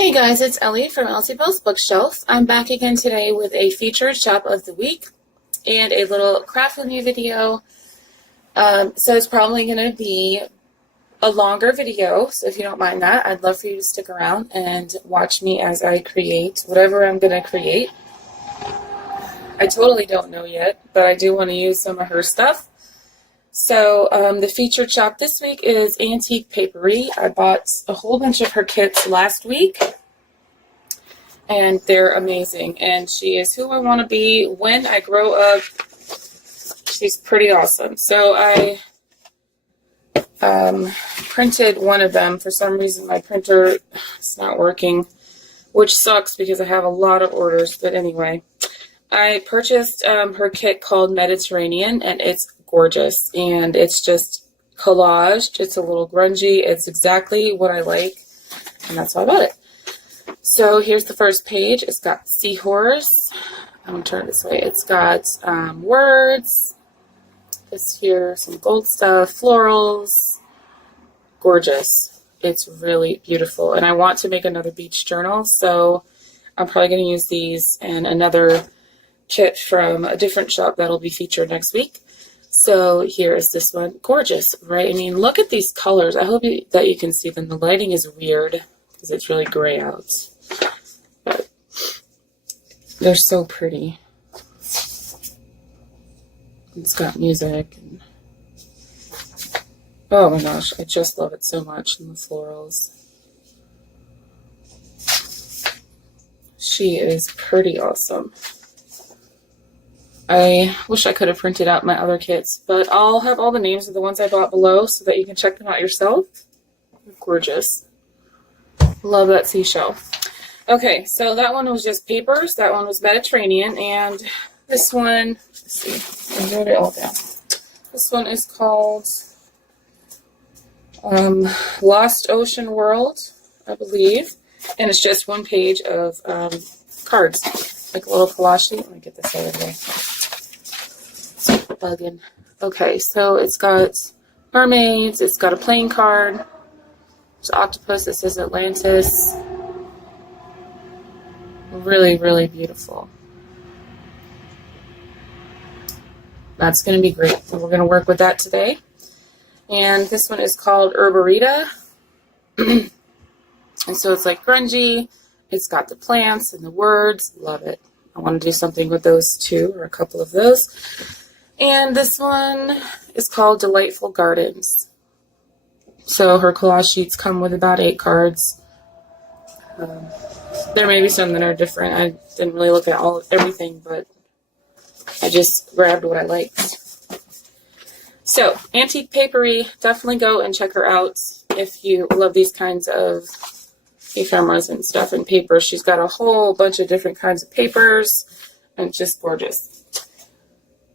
Hey guys, it's Ellie from Elsie Bell's Bookshelf. I'm back again today with a featured shop of the week and a little craft with me video. So it's probably going to be a longer video, so if you don't mind that, I'd love for you to stick around and watch me as I create whatever I'm going to create. I totally don't know yet, but I do want to use some of her stuff. So the featured shop this week is AntiquePaperie. I bought a whole bunch of her kits last week, and they're amazing. And she is who I want to be when I grow up. She's pretty awesome. So I printed one of them. For some reason, my printer is not working, which sucks because I have a lot of orders. But anyway, I purchased her kit called Mediterranean, and it's gorgeous. And it's just collaged. It's a little grungy. It's exactly what I like, and that's why I bought it. So here's the first page. It's got seahorse. I'm going to turn it this way. It's got words. This here, some gold stuff, florals. Gorgeous. It's really beautiful. And I want to make another beach journal, so I'm probably going to use these and another kit from a different shop that'll be featured next week. So here is this one. Gorgeous, right? I mean, look at these colors. I hope that you can see them. The lighting is weird because it's really gray out. But they're so pretty. It's got music. And oh my gosh, I just love it so much. And the florals. She is pretty awesome. I wish I could have printed out my other kits, but I'll have all the names of the ones I bought below so that you can check them out yourself. Gorgeous. Love that seashell. Okay, so that one was just papers. That one was Mediterranean, and this one, let's see, I wrote it all down. This one is called Lost Ocean World, I believe, and it's just one page of cards, like a little collage. Let me get this out of the way. Bugging. Okay, so it's got mermaids, it's got a playing card, there's an octopus that says Atlantis. Really, really beautiful. That's going to be great. So we're going to work with that today. And this one is called Herbarita. And so it's like grungy. It's got the plants and the words. Love it. I want to do something with those too, or a couple of those. And this one is called Delightful Gardens. So her collage sheets come with about 8 cards. There may be some that are different. I didn't really look at everything, but I just grabbed what I liked. So, AntiquePaperie, definitely go and check her out if you love these kinds of ephemera and stuff and papers. She's got a whole bunch of different kinds of papers, and just gorgeous.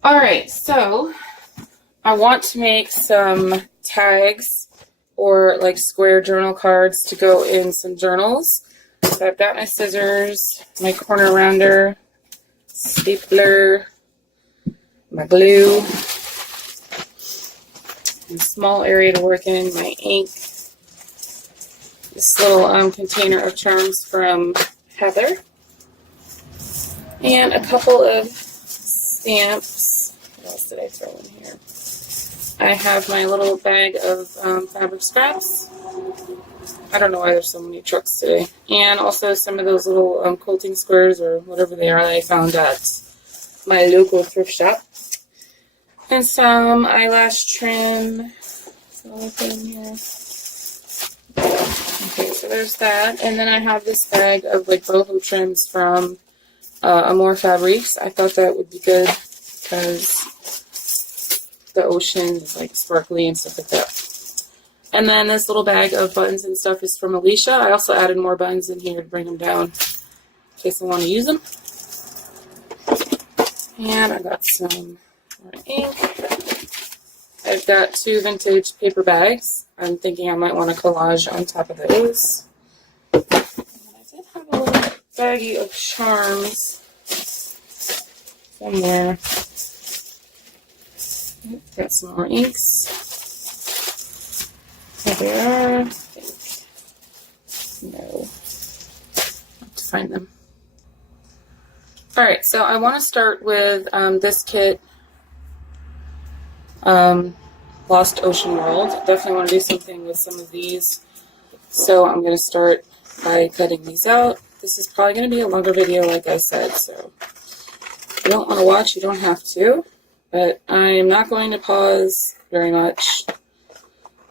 Alright, so I want to make some tags or like square journal cards to go in some journals. So I've got my scissors, my corner rounder, stapler, my glue, a small area to work in, my ink, this little container of charms from Heather, and a couple of stamps. What else did I throw in here? I have my little bag of fabric scraps. I don't know why there's so many trucks today. And also some of those little quilting squares or whatever they are that I found at my local thrift shop. And some eyelash trim. In here. Okay, so there's that. And then I have this bag of like boho trims from Amore Fabrics. I thought that would be good because the ocean is like sparkly and stuff like that. And then this little bag of buttons and stuff is from Alicia. I also added more buttons in here to bring them down in case I want to use them. And I got some more ink. I've got 2 vintage paper bags. I'm thinking I might want to collage on top of those. And I did have a little baggie of charms somewhere. Got some more inks. Here they are. No. to find them. Alright, so I want to start with this kit, Lost Ocean World. Definitely want to do something with some of these. So I'm going to start by cutting these out. This is probably going to be a longer video, like I said, so if you don't want to watch, you don't have to. But I'm not going to pause very much.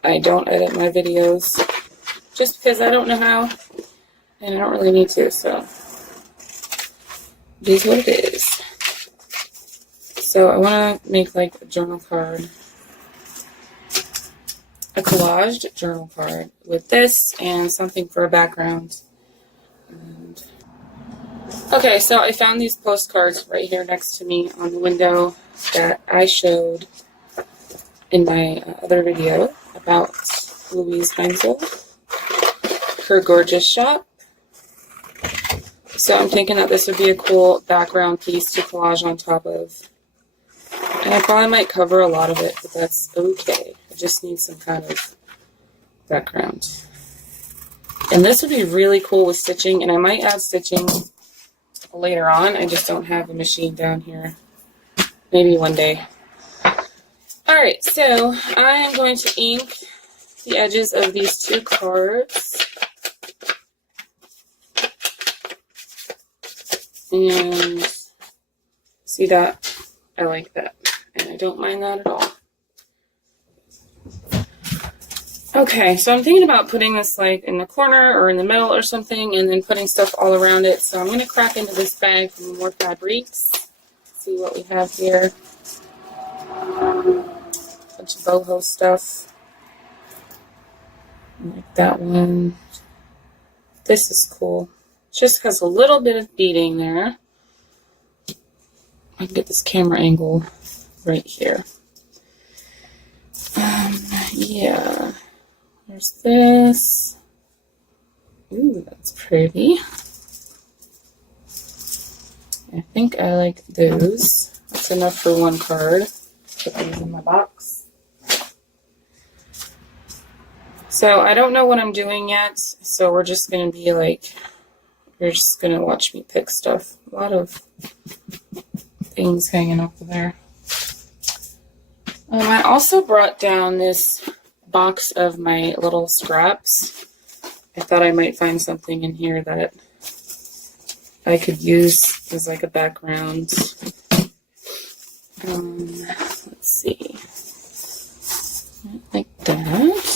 I don't edit my videos just because I don't know how, and I don't really need to, so it is what it is. So I want to make like a journal card, a collaged journal card with this and something for a background. And okay, so I found these postcards right here next to me on the window that I showed in my other video about Louise Heinzel, her gorgeous shop. So I'm thinking that this would be a cool background piece to collage on top of. And I probably might cover a lot of it, but that's okay. I just need some kind of background. And this would be really cool with stitching, and I might add stitching later on. I just don't have a machine down here. Maybe one day. Alright, so I am going to ink the edges of these two cards. And see that? I like that. And I don't mind that at all. Okay, so I'm thinking about putting this like in the corner or in the middle or something, and then putting stuff all around it. So I'm going to crack into this bag from More Fabrics. See what we have here. Bunch of boho stuff. Like that one. This is cool. Just has a little bit of beading there. I can get this camera angle right here. Yeah. There's this. Ooh, that's pretty. I think I like those. That's enough for one card. Put these in my box. So I don't know what I'm doing yet, so we're just going to be like, you're just going to watch me pick stuff. A lot of things hanging over there. I also brought down this box of my little scraps. I thought I might find something in here that I could use as like a background. Let's see. Like that.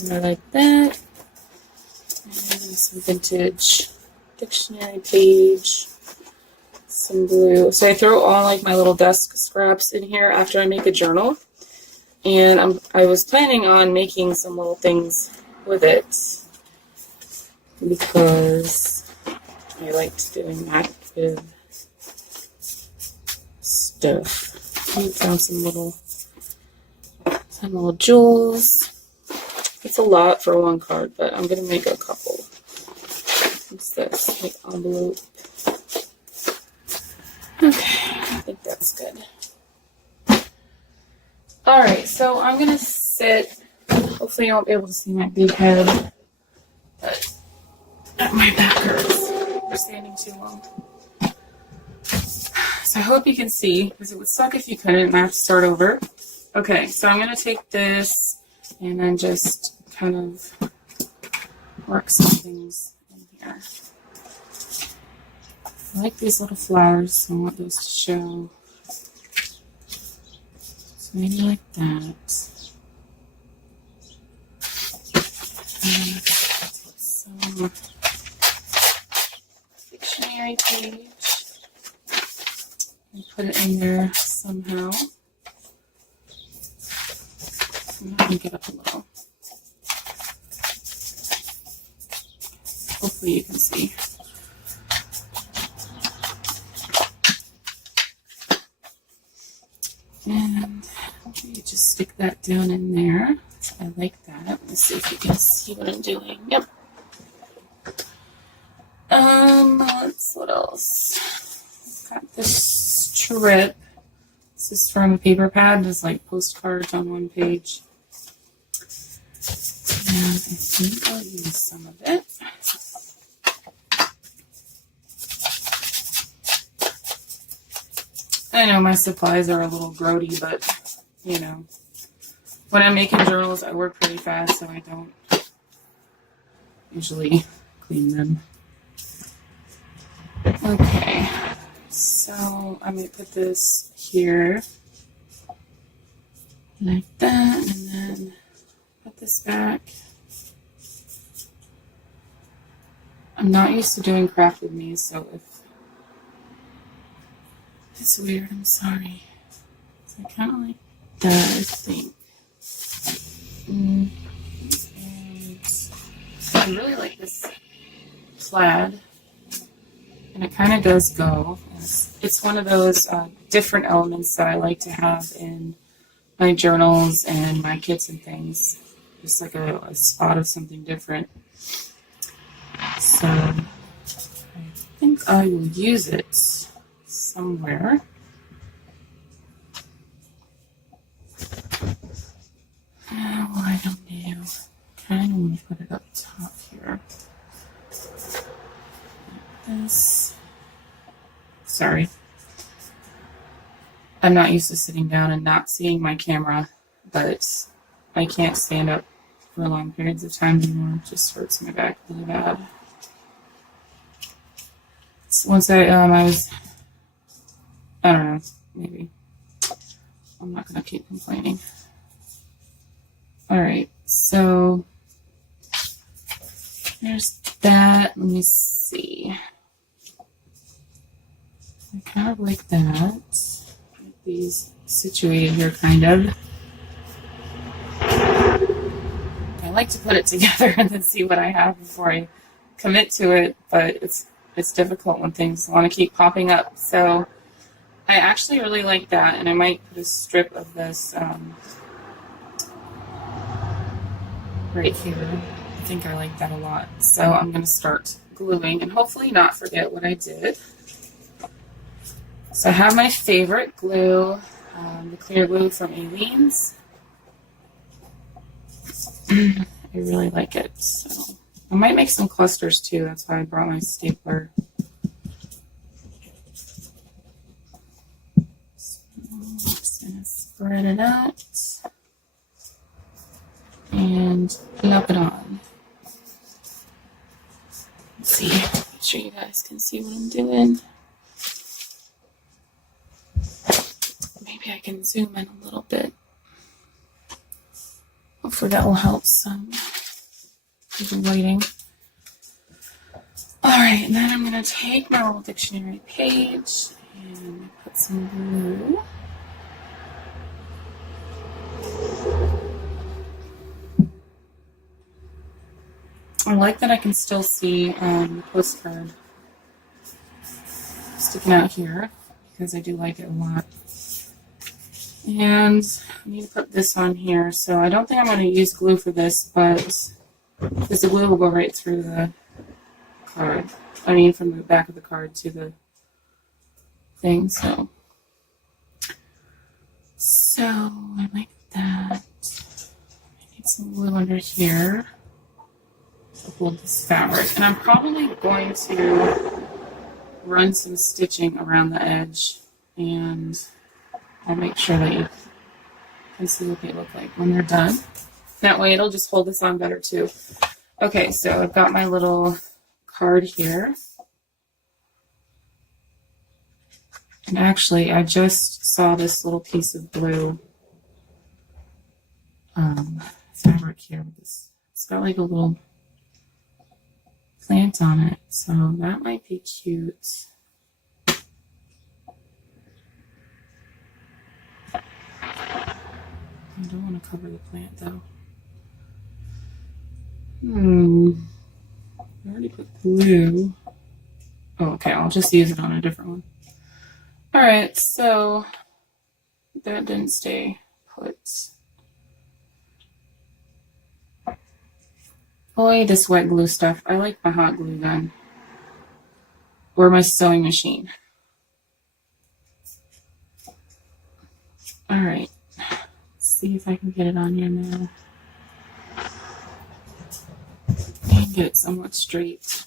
And I like that. And some vintage dictionary page. Some glue. So I throw all like my little desk scraps in here after I make a journal. And I was planning on making some little things with it because I liked doing that with stuff. I found some little jewels. It's a lot for one card, but I'm gonna make a couple. What's this? Like envelope. Okay, I think that's good. Alright, so I'm going to sit, hopefully you won't be able to see my big head, but my back hurts for standing too long. So I hope you can see, because it would suck if you couldn't and I have to start over. Okay, so I'm going to take this and then just kind of work some things in here. I like these little flowers, so I want those to show. So maybe like that. And some dictionary page. And put it in there somehow. I'm going to get up a little. Hopefully you can see. And you just stick that down in there. I like that. Let's see if you can see what I'm doing. Yep. What else? I've got this strip. This is from a paper pad. There's like postcards on one page. And think I'll use some of it. I know my supplies are a little grody, but you know, when I'm making journals, I work pretty fast, so I don't usually clean them. Okay, so I'm going to put this here like that, and then put this back. I'm not used to doing craft with me, so if it's weird, I'm sorry. So I kind of like that, I think. And I really like this plaid, and it kind of does go. It's one of those different elements that I like to have in my journals and my kits and things. Just like a spot of something different. So I think I will use it somewhere. Oh, I don't know. I kind of want to put it up top here. Like this. Sorry. I'm not used to sitting down and not seeing my camera, but I can't stand up for long periods of time anymore. It just hurts my back really bad. So once I don't know, maybe. I'm not going to keep complaining. All right, so there's that. Let me see. I kind of like that. Get these situated here, kind of. I like to put it together and then see what I have before I commit to it, but it's difficult when things want to keep popping up. So I actually really like that, and I might put a strip of this right here. I think I like that a lot. So I'm going to start gluing and hopefully not forget what I did. So I have my favorite glue, the clear glue from Aleene's. I really like it. So I might make some clusters too. That's why I brought my stapler. So I'm just going to spread it out and snap it on. Let's see. Make sure you guys can see what I'm doing. Maybe I can zoom in a little bit. Hopefully that will help some people waiting. All right, and then I'm going to take my little dictionary page and put some glue. I like that I can still see the postcard sticking out here because I do like it a lot. And I need to put this on here. So I don't think I'm going to use glue for this, but because the glue will go right through the card. I mean, from the back of the card to the thing. So I like that. I need some glue under here to hold this fabric. And I'm probably going to run some stitching around the edge, and I'll make sure that you can see what they look like when they're done. That way it'll just hold this on better too. Okay, so I've got my little card here. And actually, I just saw this little piece of blue fabric here. It's got like a little plant on it, so that might be cute. I don't want to cover the plant though. I already put glue. Oh, okay, I'll just use it on a different one. Alright, so that didn't stay put. Boy, this wet glue stuff. I like my hot glue gun. Or my sewing machine. Alright. See if I can get it on here now. get it somewhat straight.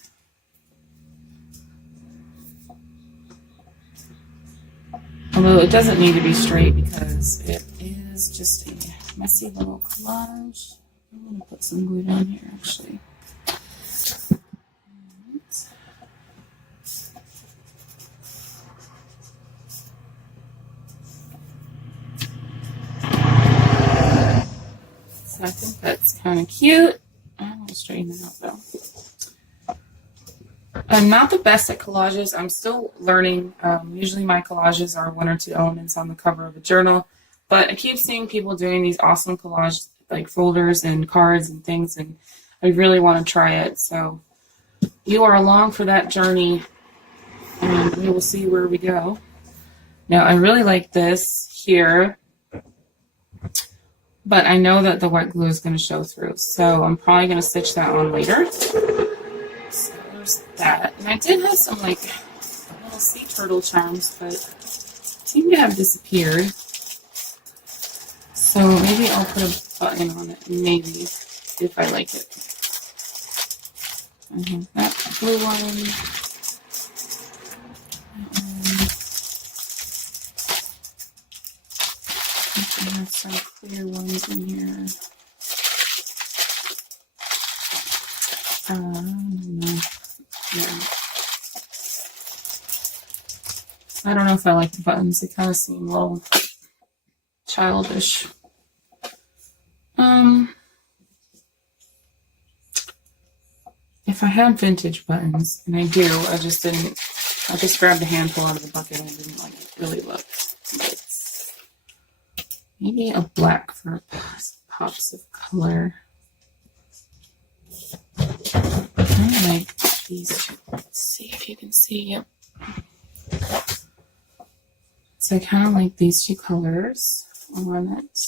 Although it doesn't need to be straight because it is just a messy little collage. I'm going to put some glue down here actually. So I think that's kind of cute. I'm going to straighten it out though. I'm not the best at collages. I'm still learning. Usually my collages are 1 or 2 elements on the cover of a journal, but I keep seeing people doing these awesome collage like folders and cards and things, and I really want to try it. So you are along for that journey, and we will see where we go. Now I really like this here, but I know that the wet glue is going to show through, so I'm probably going to stitch that on later. So there's that. And I did have some like little sea turtle charms, but seem to have disappeared. So maybe I'll put a button on it, maybe, if I like it. I have that blue one. I have some clear ones in here. No. Yeah. I don't know if I like the buttons. They kind of seem a little childish. If I had vintage buttons, and I do, I just grabbed a handful out of the bucket and I didn't like really look. But maybe a black for pops of color. I like these two. Let's see if you can see. Yep. So I kind of like these 2 colors on it.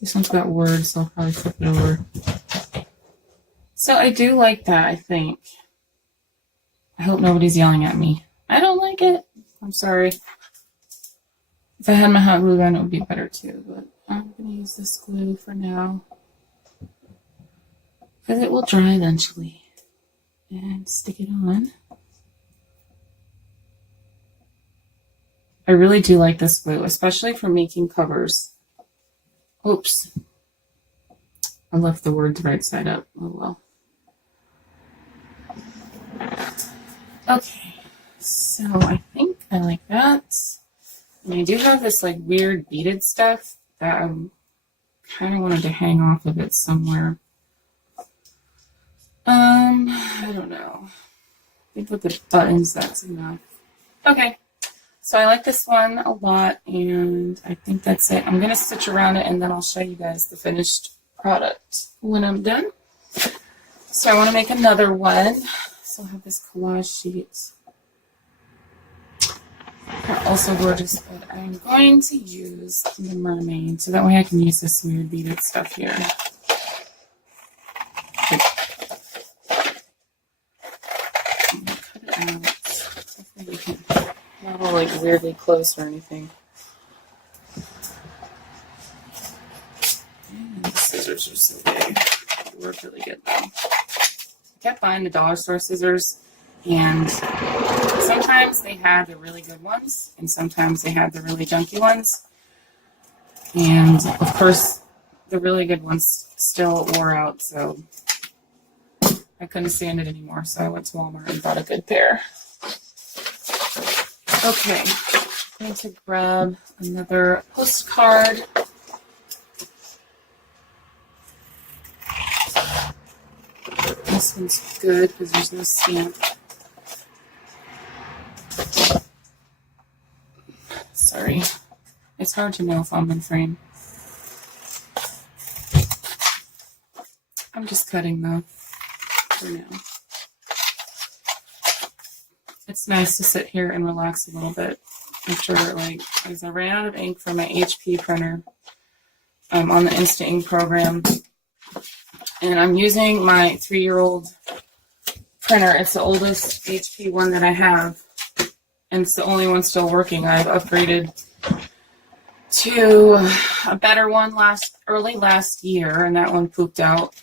This one's got words, so I'll probably flip it over. So I do like that, I think. I hope nobody's yelling at me. I don't like it. I'm sorry. If I had my hot glue gun, it would be better too, but I'm going to use this glue for now, because it will dry eventually. And stick it on. I really do like this glue, especially for making covers. Oops. I left the words right side up. Oh well. Okay. So I think I like that. And I do have this like weird beaded stuff that I kind of wanted to hang off of it somewhere. I don't know. I think with the buttons, that's enough. Okay. So I like this one a lot, and I think that's it. I'm going to stitch around it, and then I'll show you guys the finished product when I'm done. So I want to make another one. So I have this collage sheet. They're also gorgeous, but I'm going to use the mermaid, so that way I can use this weird beaded stuff here. Not all like weirdly close or anything. And the scissors are so big. They work really good though. I kept buying the dollar store scissors, and sometimes they had the really good ones, and sometimes they had the really junky ones. And of course, the really good ones still wore out, so I couldn't stand it anymore. So I went to Walmart and bought a good pair. Okay, I'm going to grab another postcard. This one's good because there's no stamp. Sorry, it's hard to know if I'm in frame. I'm just cutting though, for now. It's nice to sit here and relax a little bit after, like, as I ran out of ink for my HP printer on the Instant Ink program. And I'm using my 3-year-old printer. It's the oldest HP one that I have, and it's the only one still working. I've upgraded to a better one early last year, and that one pooped out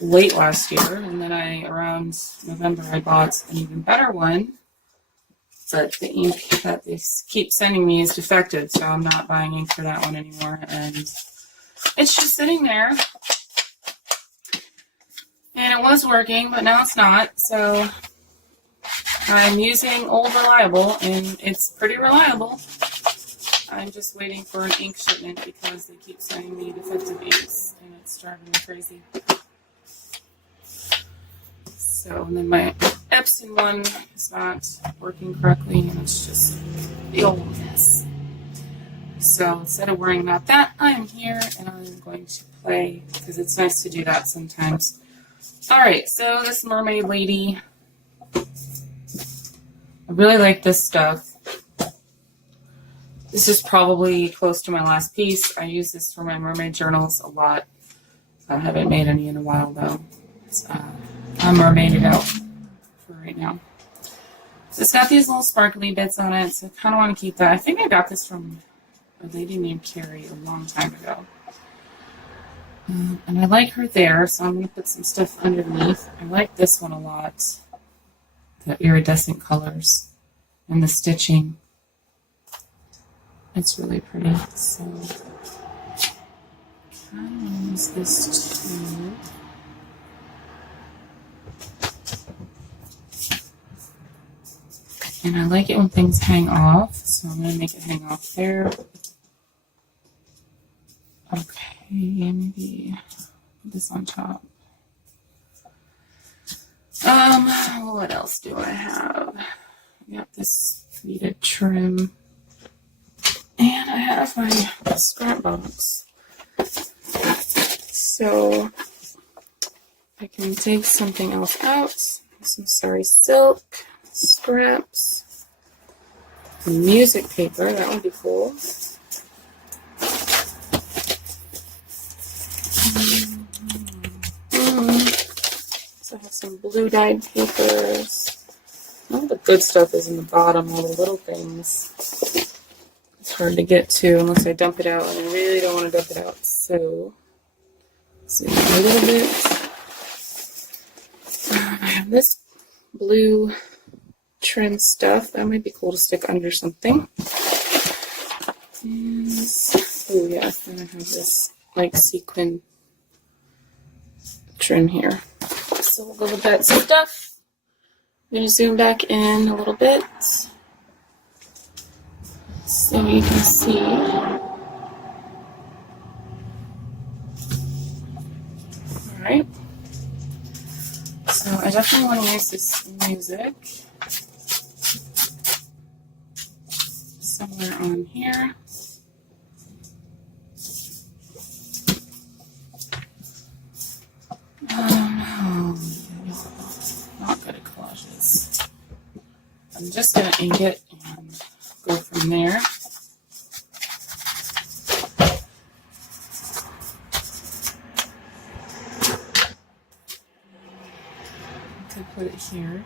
late last year. And then around November, I bought an even better one. But the ink that they keep sending me is defective, so I'm not buying ink for that one anymore. And it's just sitting there. And it was working, but now it's not. So I'm using Old Reliable, and it's pretty reliable. I'm just waiting for an ink shipment because they keep sending me defective inks, and it's driving me crazy. So, and then my Epson one is not working correctly, and it's just the old mess. So instead of worrying about that, I'm here, and I'm going to play, because it's nice to do that sometimes. Alright, so this mermaid lady, I really like this stuff. This is probably close to my last piece. I use this for my mermaid journals a lot. I haven't made any in a while, though. I'm mermaided out for right now. So it's got these little sparkly bits on it, so I kind of want to keep that. I think I got this from a lady named Carrie a long time ago. And I like her there, so I'm going to put some stuff underneath. I like this one a lot. The iridescent colors and the stitching. It's really pretty. So I kind of use this too. And I like it when things hang off, so I'm going to make it hang off there. Okay, maybe put this on top. What else do I have? I got this pleated trim. And I have my scrap box. So I can take something else out. Some sari silk, scraps, music paper, that would be cool. So I have some blue dyed papers. All the good stuff is in the bottom, all the little things. It's hard to get to unless I dump it out, and I really don't want to dump it out. So, zoom a little bit. I have this blue trim stuff. That might be cool to stick under something. And, oh yes, then I have this like sequin trim here. So we'll go with that stuff. I'm going to zoom back in a little bit so you can see. Alright. So I definitely want to use this music somewhere on here. Not good at collages. I'm just going to ink it and go from there. To put it here.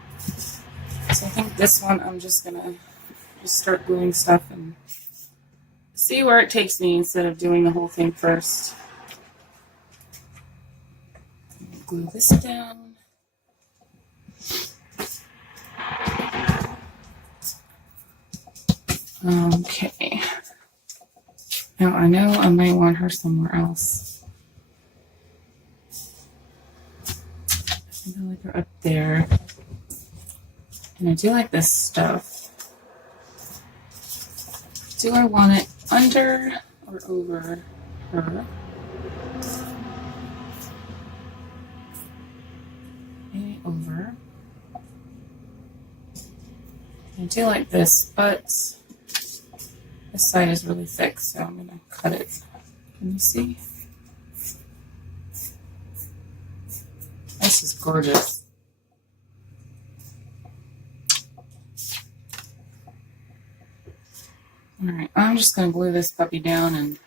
So I think this one I'm just going to start gluing stuff and see where it takes me instead of doing the whole thing first. Glue this down. Okay. Now I know I might want her somewhere else. I think I like her up there. And I do like this stuff. Do I want it under or over her? Maybe over. I do like this, but this side is really thick, so I'm going to cut it. Can you see? This is gorgeous. Alright, I'm just going to glue this puppy down and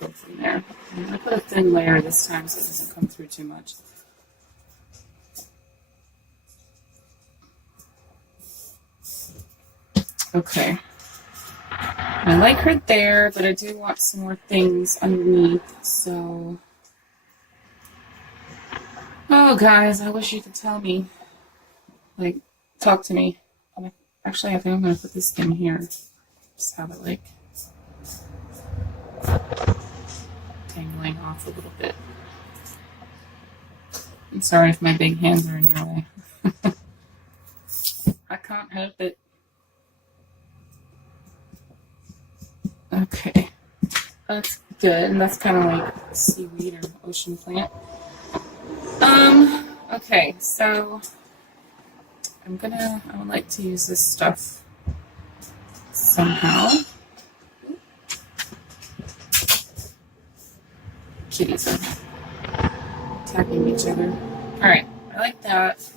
go from there. I'm going to put a thin layer this time so it doesn't come through too much. Okay. I like her there, but I do want some more things underneath, so... Oh, guys, I wish you could tell me. Like, talk to me. Actually, I think I'm going to put this in here. Just have it, like, tangling off a little bit. I'm sorry if my big hands are in your way. I can't help it. Okay. That's good. And that's kind of like seaweed or ocean plant. Okay, so I would like to use this stuff somehow. Kitties are attacking each other. Alright, I like that.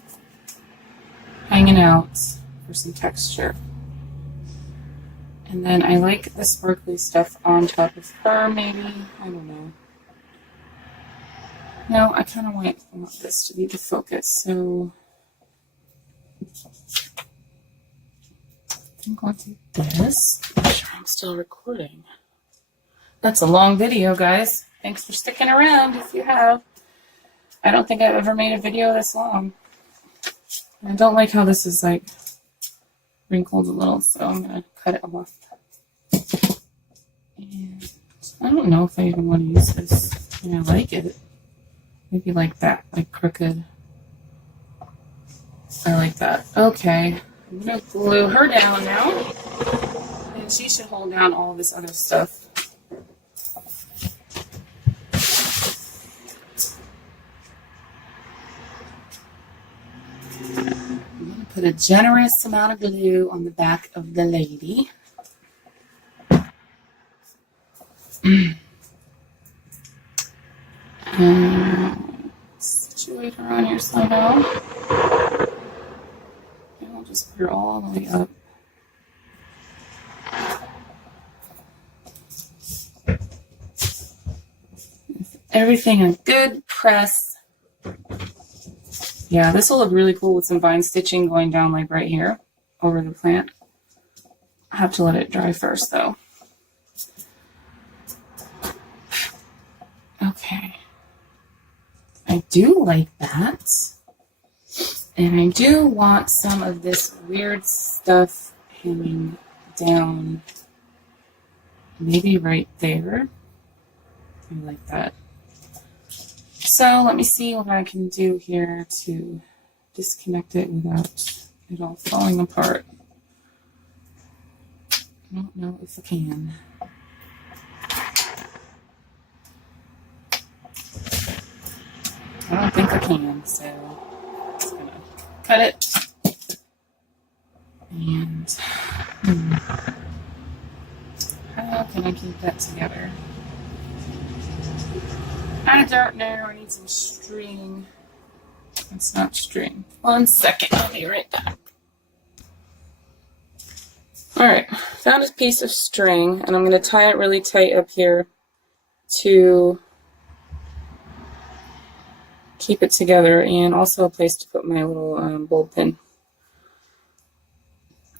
Hanging out for some texture. And then I like the sparkly stuff on top of her, maybe. I don't know. No, I kind of want this to be the focus, so I'm going to do this. I'm sure I'm still recording. That's a long video, guys. Thanks for sticking around if you have. I don't think I've ever made a video this long. I don't like how this is like wrinkled a little, so I'm going to cut it off. And I don't know if I even want to use this. I mean, I like it. Maybe like that, like crooked. I like that. Okay, I'm going to glue her down now. And she should hold down all this other stuff. I'm going to put a generous amount of glue on the back of the lady. Situate her on here somehow. And I'll just put her all the way up. Everything a good press. Yeah, this will look really cool with some vine stitching going down like right here over the plant. I have to let it dry first though. Okay. I do like that. And I do want some of this weird stuff hanging down. Maybe right there. I like that. So let me see what I can do here to disconnect it without it all falling apart. I don't know if I can. I don't think I can, so I'm just gonna cut it. And how can I keep that together? I don't know. I need some string. It's not string. 1 second. I'll be right back. Alright. Found a piece of string, and I'm going to tie it really tight up here to keep it together, and also a place to put my little bulb pin.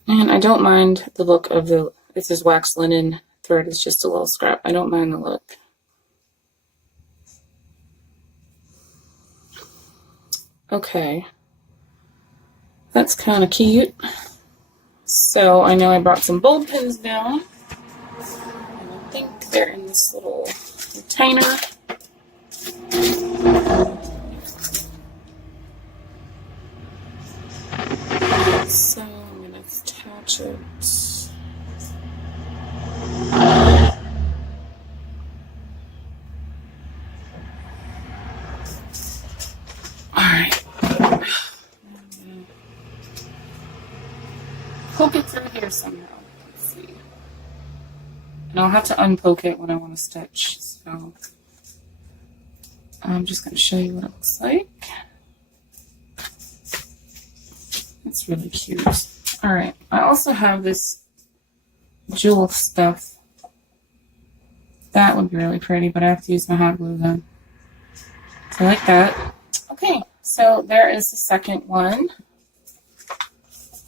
And I don't mind the look of this is wax linen thread. It's just a little scrap. I don't mind the look. Okay, that's kind of cute. So I know I brought some bulb pins down, and I think they're in this little container. So I'm going to attach it. Alright. Poke it through here somehow. Let's see. And I'll have to unpoke it when I want to stitch. So I'm just going to show you what it looks like. It's really cute. Alright, I also have this jewel stuff. That would be really pretty, but I have to use my hot glue gun. So I like that. Okay, so there is the second one.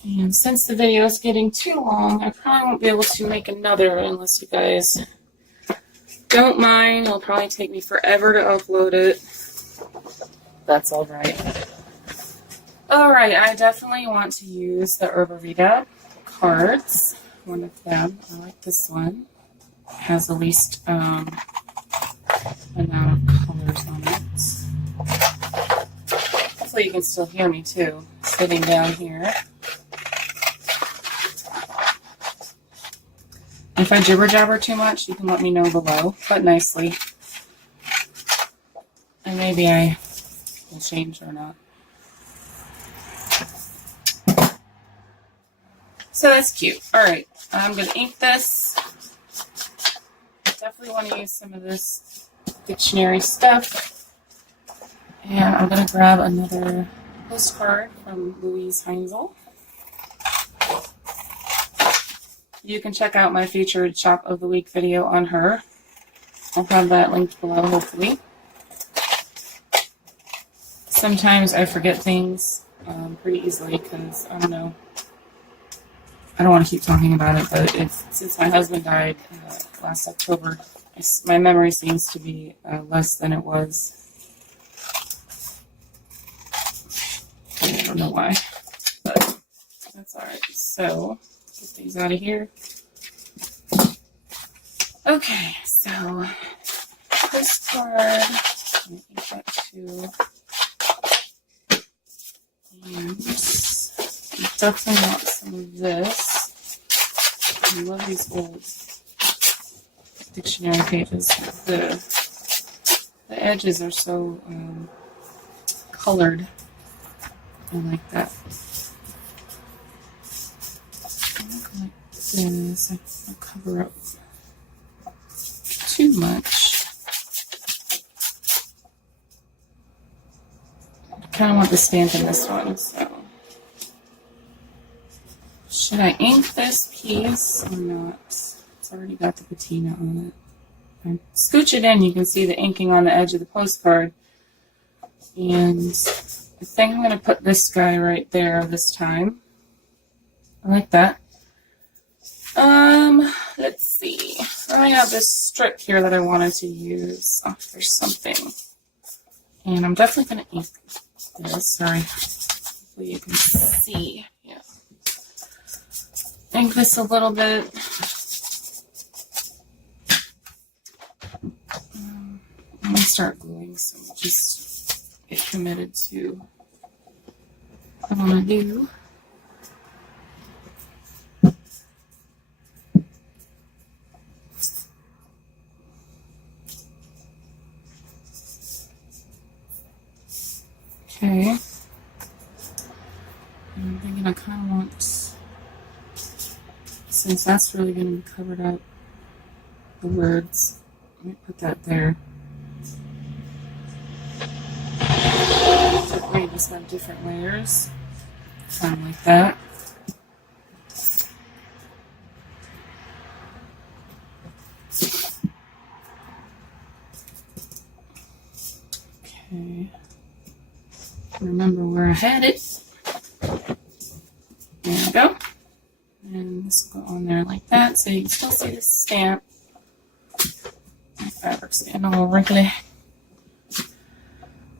And since the video is getting too long, I probably won't be able to make another unless you guys don't mind. It'll probably take me forever to upload it. That's alright. Alright, I definitely want to use the Herbarita cards. One of them. I like this one. It has the least amount of colors on it. Hopefully you can still hear me too, sitting down here. If I jibber jabber too much, you can let me know below, but nicely. And maybe I will change or not. So that's cute. Alright, I'm going to ink this. Definitely want to use some of this dictionary stuff. And I'm going to grab another postcard from Louise Heinzel. You can check out my featured Shop of the Week video on her. I'll have that linked below, hopefully. Sometimes I forget things pretty easily because, I don't know, I don't want to keep talking about it, but since my husband died last October, my memory seems to be less than it was. I don't know why, but that's alright. So, get these out of here. Okay, so postcard. I think that too. And definitely want some of this. I love these old dictionary pages. The edges are so colored. I like that. Like this. I'll cover up too much. I kind of want the stamp in this one, so. Should I ink this piece or not? It's already got the patina on it. I scooch it in, you can see the inking on the edge of the postcard. And I think I'm going to put this guy right there this time. I like that. Let's see. I have this strip here that I wanted to use. Oh, there's something. And I'm definitely going to ink this. Sorry. Hopefully you can see. Yeah. Ink this a little bit. I'm going to start gluing, so just get committed to what I want to do. Okay. I'm thinking I kind of want, since that's really going to be covered up, the words. Let me put that there. That way you just have different layers. Kind of like that. Okay. Remember where I had it. There we go. And this will go on there like that, so you can still see the stamp. My fabric's getting a little wrinkly.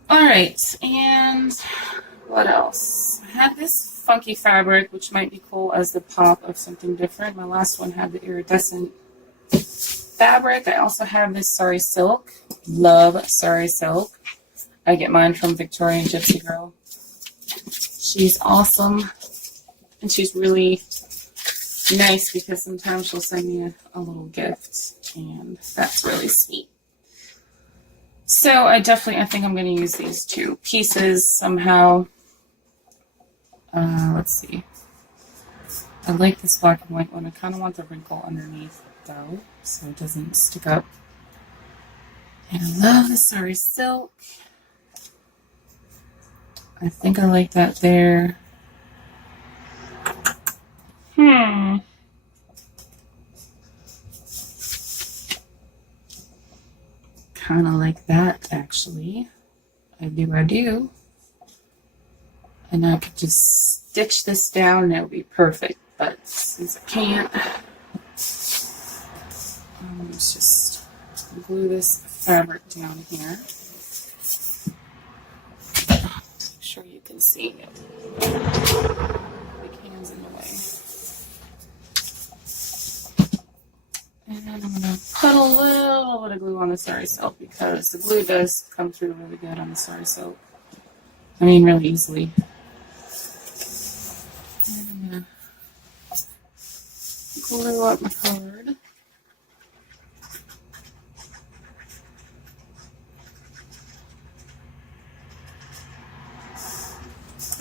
Alright, and what else? I have this funky fabric, which might be cool as the pop of something different. My last one had the iridescent fabric. I also have this sari silk. Love sari silk. I get mine from Victorian Gypsy Girl. She's awesome. And she's really nice because sometimes she'll send me a little gift. And that's really sweet. So I think I'm going to use these two pieces somehow. Let's see. I like this black and white one. I kind of want the wrinkle underneath though, so it doesn't stick up. And I love the sari silk. I think I like that there. Kind of like that, actually. I do. and I could just stitch this down and it would be perfect. But since I can't, let's just glue this fabric down here. Make sure you can see it. Big hands in the way. And then I'm going to put a little bit of glue on the sari silk because the glue does come through really good on the sari silk. I mean, really easily. And I'm going to glue up my card.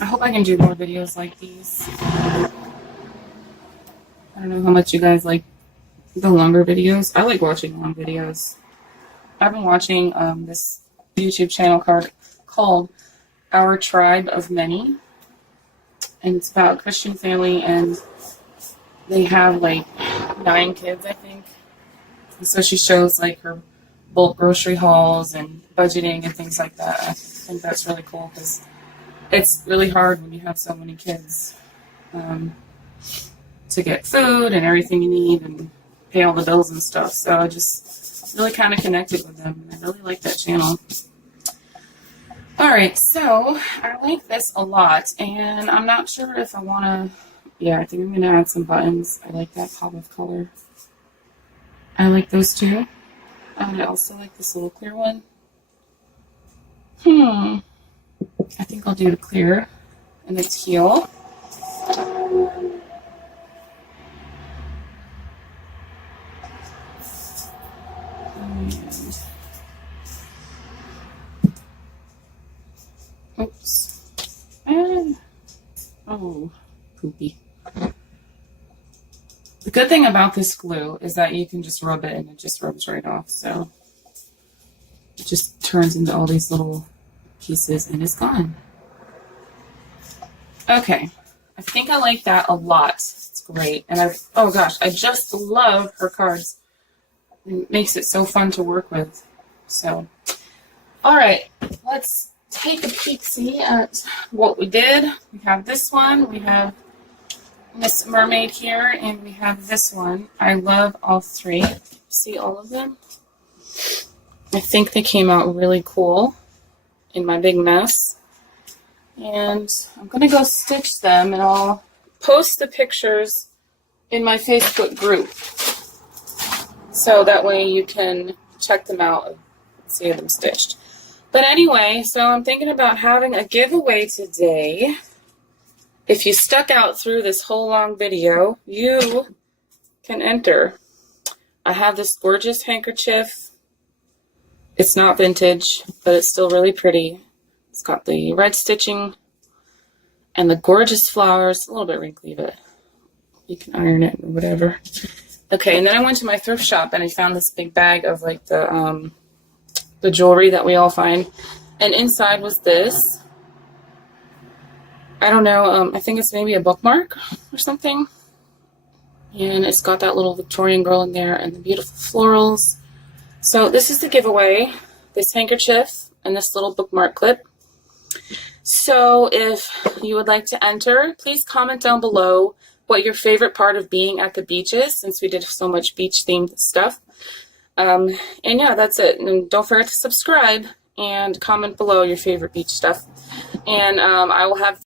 I hope I can do more videos like these. I don't know how much you guys like the longer videos. I like watching long videos. I've been watching this YouTube channel called Our Tribe of Many. And it's about a Christian family, and they have like 9 kids, I think. And so she shows like her bulk grocery hauls and budgeting and things like that. I think that's really cool because it's really hard when you have so many kids to get food and everything you need and pay all the bills and stuff. So I just really kind of connected with them. I really like that channel. Alright, so I like this a lot, and I'm not sure if I want to, yeah, I think I'm going to add some buttons. I like that pop of color. I like those too. I also like this little clear one. I think I'll do the clear and the teal. Oops. And, oh, poopy. The good thing about this glue is that you can just rub it and it just rubs right off. So it just turns into all these little pieces and it's gone. Okay. I think I like that a lot. It's great. And oh gosh, I just love her cards. It makes it so fun to work with. So, all right, let's take a peek-see at what we did. We have this one, we have Miss Mermaid here, and we have this one. I love all 3. See all of them? I think they came out really cool in my big mess. And I'm going to go stitch them, and I'll post the pictures in my Facebook group. So that way you can check them out and see them stitched. But anyway, so I'm thinking about having a giveaway today. If you stuck out through this whole long video, you can enter. I have this gorgeous handkerchief. It's not vintage, but it's still really pretty. It's got the red stitching and the gorgeous flowers. A little bit wrinkly, but you can iron it or whatever. Okay, and then I went to my thrift shop and I found this big bag of like the jewelry that we all find. And inside was this. I don't know, I think it's maybe a bookmark or something. And it's got that little Victorian girl in there and the beautiful florals. So this is the giveaway, this handkerchief and this little bookmark clip. So if you would like to enter, please comment down below what your favorite part of being at the beach is, since we did so much beach-themed stuff. And yeah, that's it. And don't forget to subscribe and comment below your favorite beach stuff. And I will have